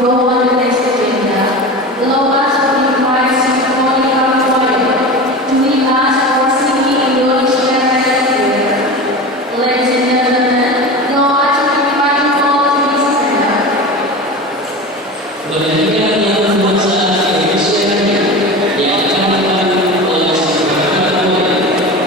go on the next agenda, allow us to invite Symphony Choir to lead us for singing Indonesia Raya. Ladies and gentlemen, allow us to invite you all to this stand. Penyanyian yang bangsa Indonesia yang akan dipandu oleh Symphony Choir hari ini.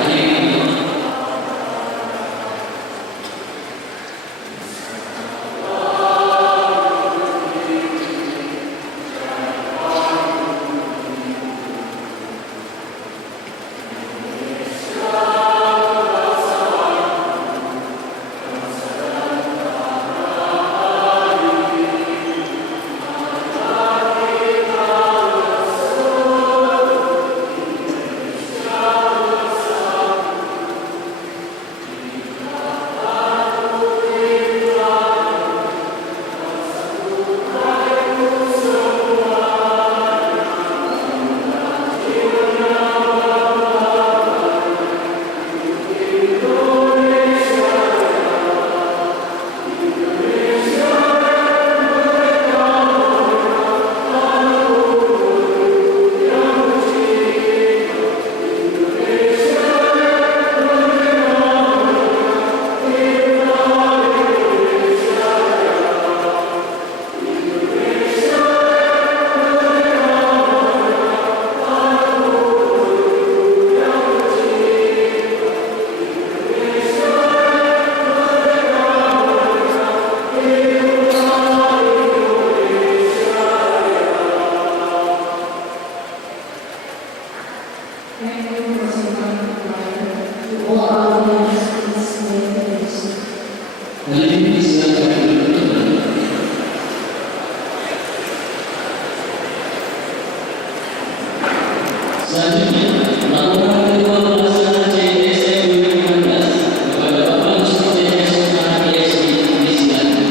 Selanjutnya, laporan kedua pelaksanaan CSE 2015 kepada Bapak CSE PSI disilakan.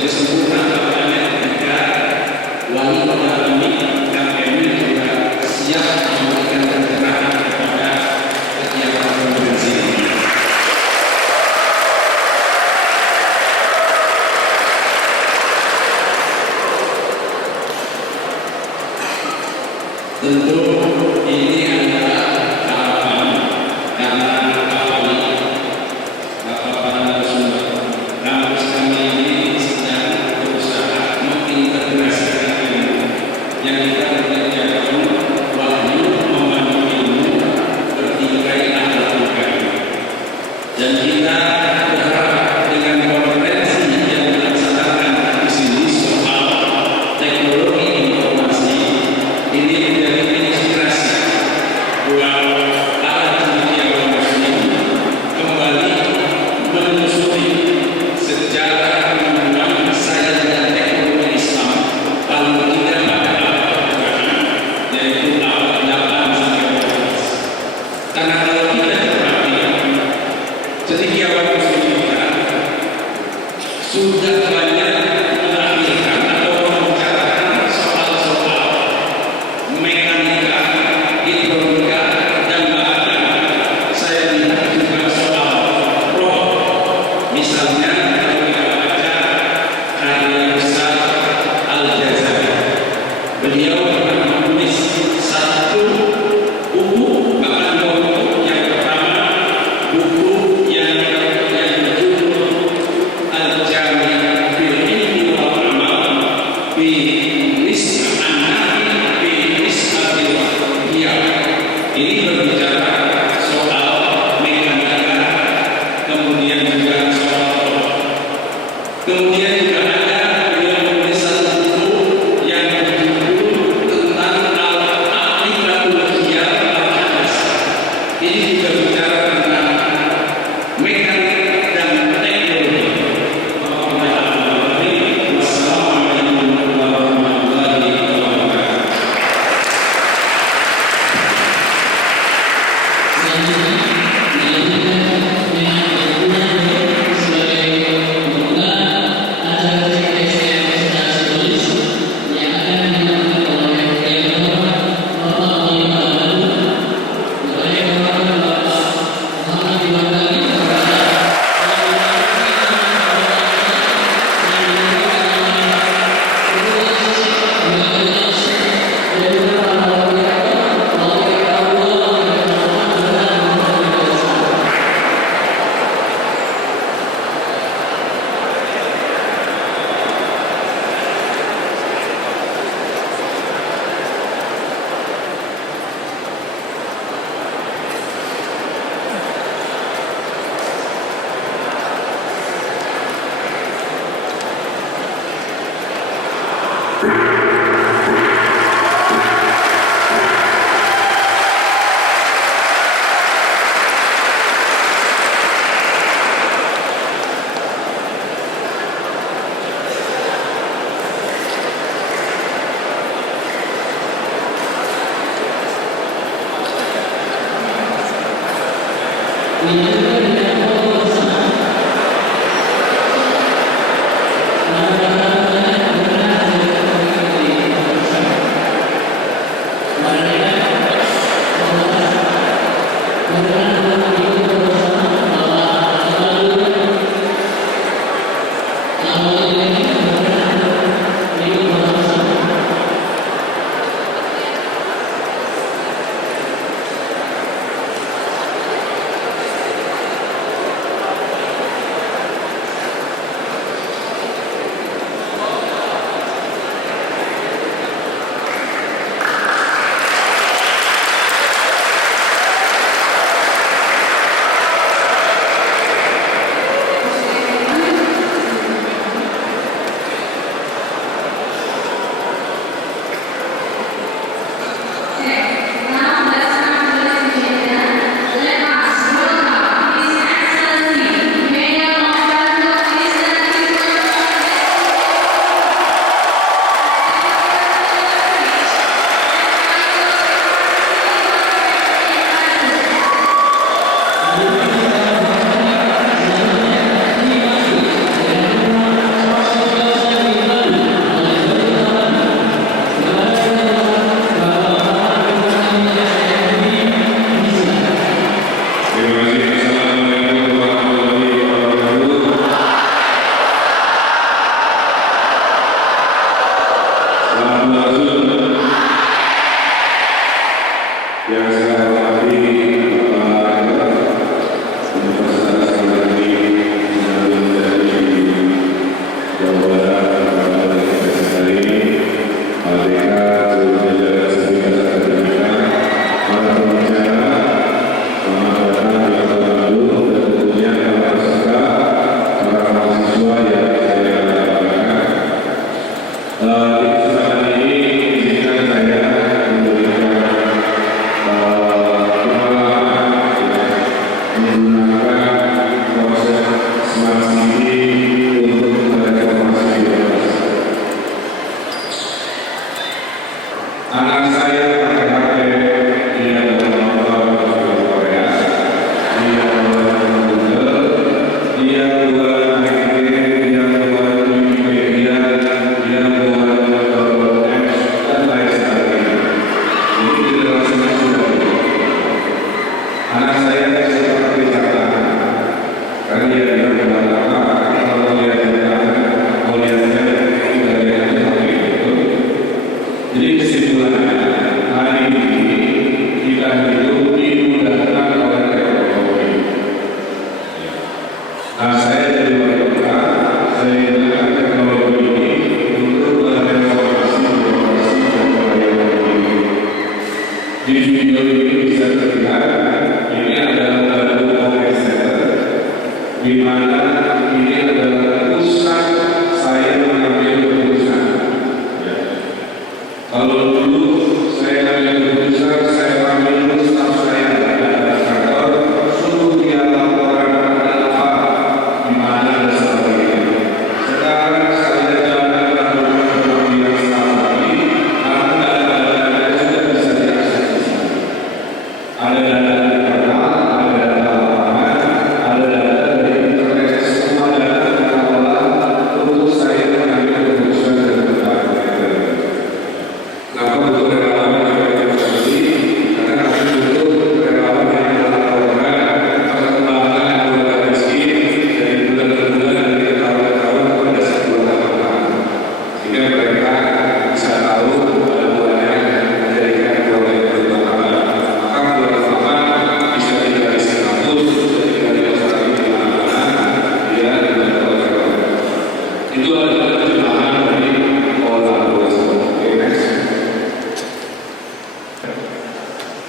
menjadi sempurna katanya ketika wali kota ini KPM juga siap memberikan pencerahan kepada kegiatan konferensi ini. Tentu ini adalah harapan karena Bapak narasumber kampus kami ini sedang berusaha mengintegrasikan ilmu yang kita kerjakan wahyu membangun ilmu bertikai akal dan kita berharap dengan konferensi yang dilaksanakan di sini soal teknologi informasi ini menjadi inspirasi buat para cendekiawan muslim kembali menelusuri sejarah pengembangan sains dan teknologi Islam paling tidak pada abad pertengahan, yaitu abad 8 sampai 12. Karena kalau kita perhatikan cendekiawan muslim kita sudah banyak melahirkan atau membicarakan soal-soal mekanika, hidrolika, dan bahkan saya lihat juga soal roh. Misalnya kalau kita baca karya besar Al-Jazari, beliau pernah menulis satu buku, bahkan dua buku. Yang pertama buku yang berjudul Al-Jami' fil Ilmi wal Amal bi ini berbicara soal mekanika, kemudian juga soal roh. Kemudian juga ada beliau menulis satu buku yang berjudul tentang al-aqibatul khiyar al-hadas. Ini juga bicara tentang mekanik dan teknologi. Wassalamualaikum warahmatullahi wabarakatuh.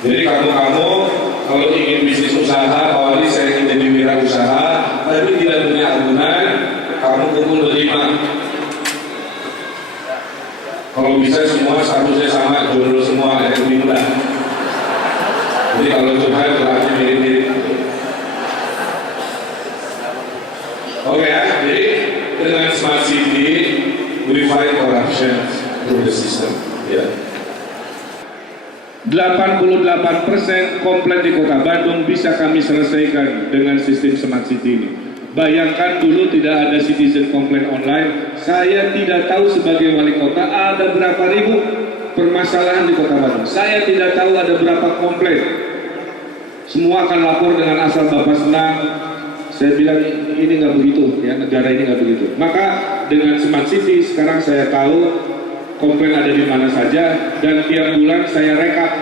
Jadi kamu kalau ingin bisnis usaha, awalnya saya ingin jadi wirausaha, tapi tidak punya agunan, kamu kumpul berlima. Kalau bisa semua statusnya sama, jodoh semua, ya lebih mudah. Jadi kalau curhat, curhatnya mirip-mirip. Oke ya, jadi dengan smart city, we fight corruption through the system. Ya. 88% komplain di Kota Bandung bisa kami selesaikan dengan sistem Smart City ini. Bayangkan dulu tidak ada citizen komplain online, saya tidak tahu sebagai wali kota ada berapa ribu permasalahan di Kota Bandung. Saya tidak tahu ada berapa komplain. Semua akan lapor dengan asal Bapak senang. Saya bilang ini nggak begitu, ya negara ini nggak begitu. Maka dengan Smart City sekarang saya tahu komplain ada di mana saja, dan tiap bulan saya rekap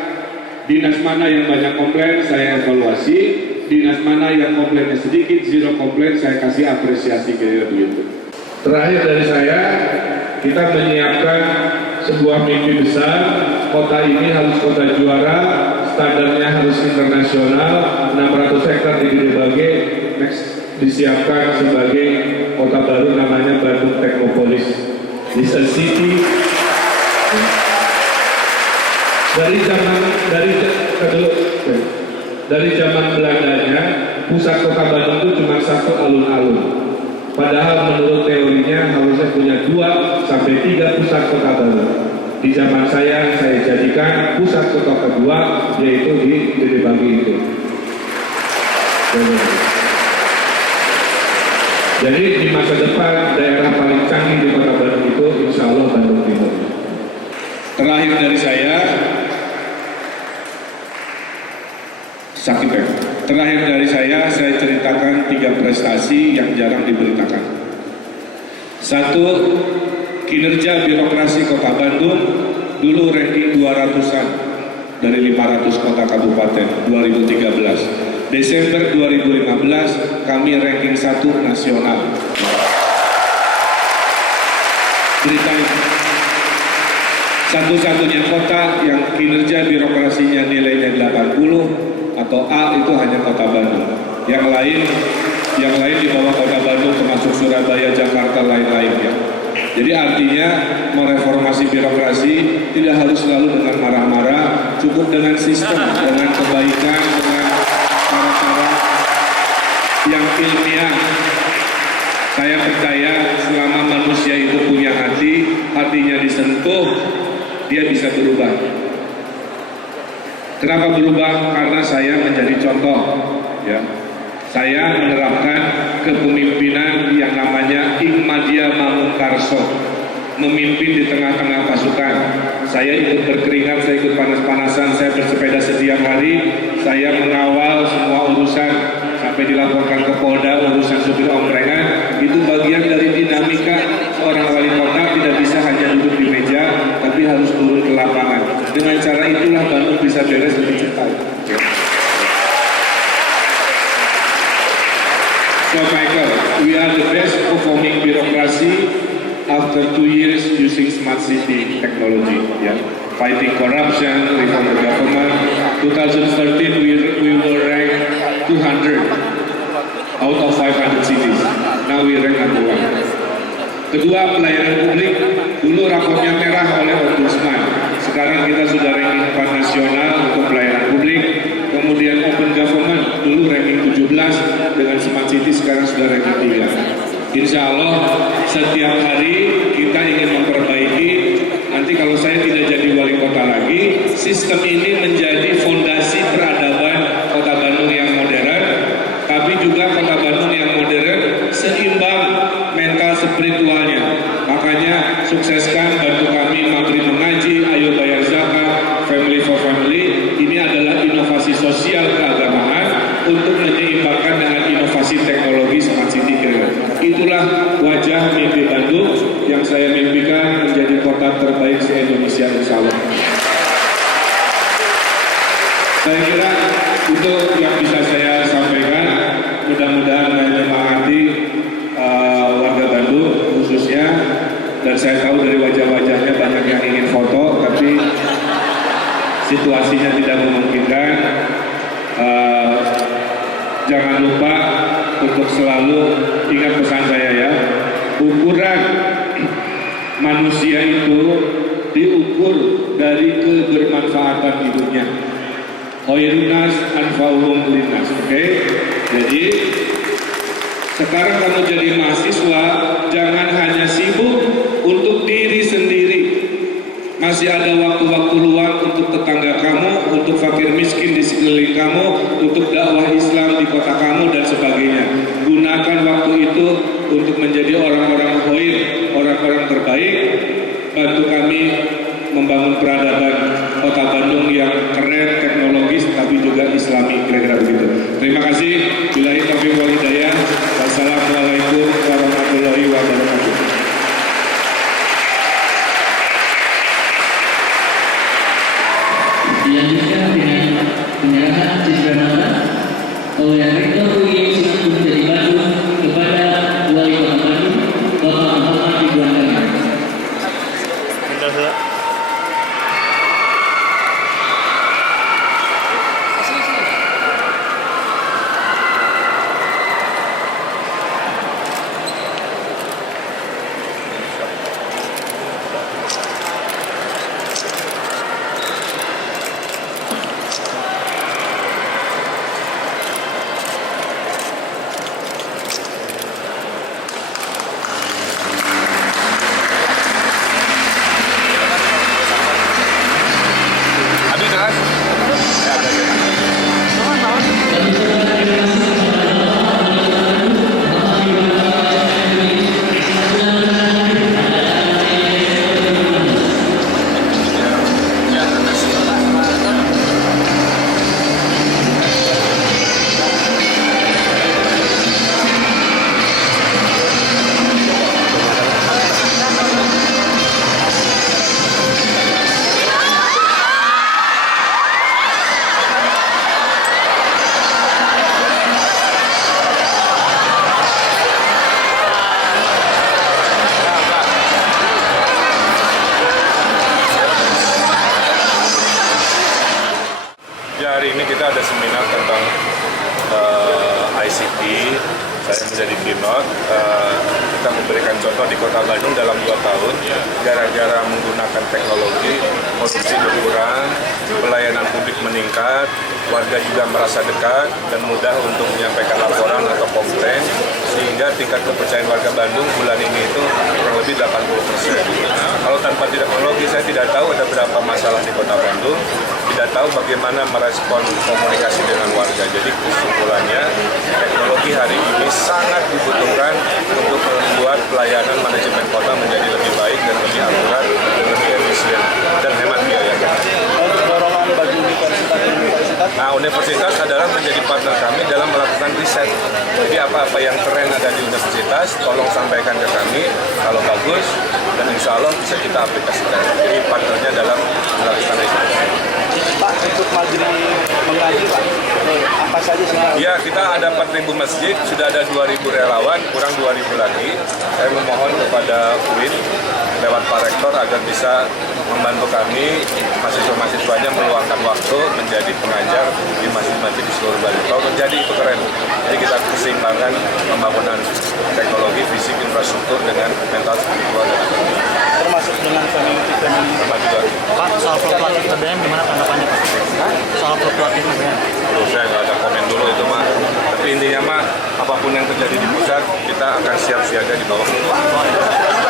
dinas mana yang banyak komplain, saya evaluasi, dinas mana yang komplainnya sedikit, zero komplain, saya kasih apresiasi kayak begitu. Terakhir dari saya, kita menyiapkan sebuah mimpi besar, kota ini harus kota juara, standarnya harus internasional, 600 hektar di Gede Bage, next disiapkan sebagai kota baru namanya Bandung Technopolis. This is a city. Dari zaman Belandanya, pusat kota Bandung itu cuma satu alun-alun. Padahal menurut teorinya harusnya punya 2 sampai 3 pusat kota baru. Di zaman saya jadikan pusat kota kedua yaitu di Gede Bage itu. Jadi di masa depan daerah paling canggih di kota Bandung itu insya Allah Bandung Timur. Terakhir dari saya, saya ceritakan 3 prestasi yang jarang diberitakan. 1, kinerja birokrasi Kota Bandung dulu ranking 200-an dari 500 kota kabupaten 2013. Desember 2015 kami ranking 1 nasional. Ceritanya satu-satunya kota yang kinerja birokrasinya nilainya 80 atau A itu hanya Kota Bandung. Yang lain di bawah Kota Bandung termasuk Surabaya, Jakarta, lain-lain ya. Jadi artinya mereformasi birokrasi tidak harus selalu dengan marah-marah, cukup dengan sistem, dengan kebaikan, dengan cara-cara yang ilmiah. Saya percaya selama manusia itu punya hati, hatinya disentuh, dia bisa berubah. Kenapa berubah? Karena saya menjadi contoh. Ya. Saya menerapkan kepemimpinan yang namanya Ikmadia Mamungkarso, memimpin di tengah-tengah pasukan. Saya ikut berkeringat, saya ikut panas-panasan, saya bersepeda setiap hari, saya mengawal semua urusan sampai dilaporkan ke Polda urusan supir omprengan. Itu bagian dari dinamika seorang wali kota, tidak bisa hanya duduk di meja, tapi harus turun ke lapangan. Dengan cara itulah Bandung bisa beres lebih cepat. So Michael, we are the best performing bureaucracy after 2 years using smart city technology. Yeah, fighting corruption, reform the government. 2013 we were ranked 200 out of 500 cities. Now we rank number 1. Kedua, pelayanan publik. Dulu raportnya merah oleh Ombudsman. Sekarang kita sudah ranking 4 nasional untuk pelayanan publik. Kemudian open government dulu ranking 17, dengan smart city sekarang sudah ranking 3. Insya Allah setiap hari kita ingin memperbaiki. Nanti kalau saya tidak jadi wali kota lagi, sistem ini menjadi fondasi peradaban kota Bandung yang modern, tapi juga kota Bandung yang modern seimbang mental spiritualnya. Makanya sukseskan, bantu kami Maghrib Mengaji, Ayo Bayar Zakat, Family for Family. Ini adalah inovasi sosial keagamaan untuk menyeimbangkan dengan inovasi teknologi Smart City. Itulah wajah mimpi Bandung yang saya mimpikan menjadi kota terbaik se-Indonesia, insya Allah. Saya kira itu yang bisa saya sampaikan. Mudah-mudahan menyemangati warga Bandung khususnya. Dan saya tahu dari wajah-wajahnya banyak yang ingin foto, tapi situasinya tidak memungkinkan. Jangan lupa untuk selalu ingat pesan saya ya. Ukuran manusia itu diukur dari kebermanfaatan hidupnya. Khairunas anfa'uhum linnas. Oke? Jadi sekarang kamu jadi mahasiswa, jangan hanya sibuk untuk diri sendiri. Masih ada waktu-waktu luang untuk tetangga kamu, untuk fakir miskin di sekeliling kamu, untuk dakwah Islam di kota kamu dan sebagainya. Gunakan waktu itu untuk menjadi orang-orang khair, orang-orang terbaik. Bantu kami membangun peradaban kota Bandung yang keren, teknologis, tapi juga Islami, kira-kira begitu. Terima kasih. Billahi taufiq wal hidayah. Wassalamualaikum warahmatullahi wabarakatuh. Dilanjutkan dengan penyerahan siswa mata oleh Rektor UI Institut Jati Bandung kepada Wali Kota Bandung, Bapak Muhammad Ridwan Kamil. Hari ini kita ada seminar tentang ICT. Saya menjadi keynote. Kita memberikan contoh di Kota Bandung dalam 2 tahun. Gara-gara menggunakan teknologi, korupsi berkurang, pelayanan publik meningkat, warga juga merasa dekat dan mudah untuk menyampaikan laporan atau komplain, sehingga tingkat kepercayaan warga Bandung bulan ini itu kurang lebih 80%. Kalau tanpa teknologi, saya tidak tahu ada berapa masalah di Kota Bandung. Tidak tahu bagaimana merespon komunikasi dengan warga. Jadi kesimpulannya, teknologi hari ini sangat dibutuhkan untuk membuat pelayanan manajemen kota menjadi lebih baik dan lebih akurat, dan lebih efisien dan hemat biaya. Dorongan bagi universitas. Nah, universitas adalah menjadi partner kami dalam melakukan riset. Jadi apa-apa yang keren ada di universitas, tolong sampaikan ke kami kalau bagus, dan insya Allah bisa kita aplikasikan. Jadi partnernya dalam melakukan riset. Pak, untuk Maghrib Mengaji, Pak, apa saja sih? Ya, kita ada 4.000 masjid, sudah ada 2.000 relawan, kurang 2.000 lagi. Saya memohon kepada UIN lewat Pak Rektor agar bisa membantu kami, mahasiswa-mahasiswanya meluangkan waktu menjadi pengajar di masjid-masjid di seluruh Bali. Kalau terjadi itu keren. Jadi kita keseimbangkan pembangunan teknologi, fisik, infrastruktur dengan mental spiritual dan ekonomi. Termasuk dengan family. Juga. Pak, soal fluktuatif BBM gimana tanggapannya Pak? Soal fluktuatif BBM? Saya nggak ada komen dulu itu mah. Tapi intinya mah apapun yang terjadi terjadi di pusat, kita akan siap siaga di bawah.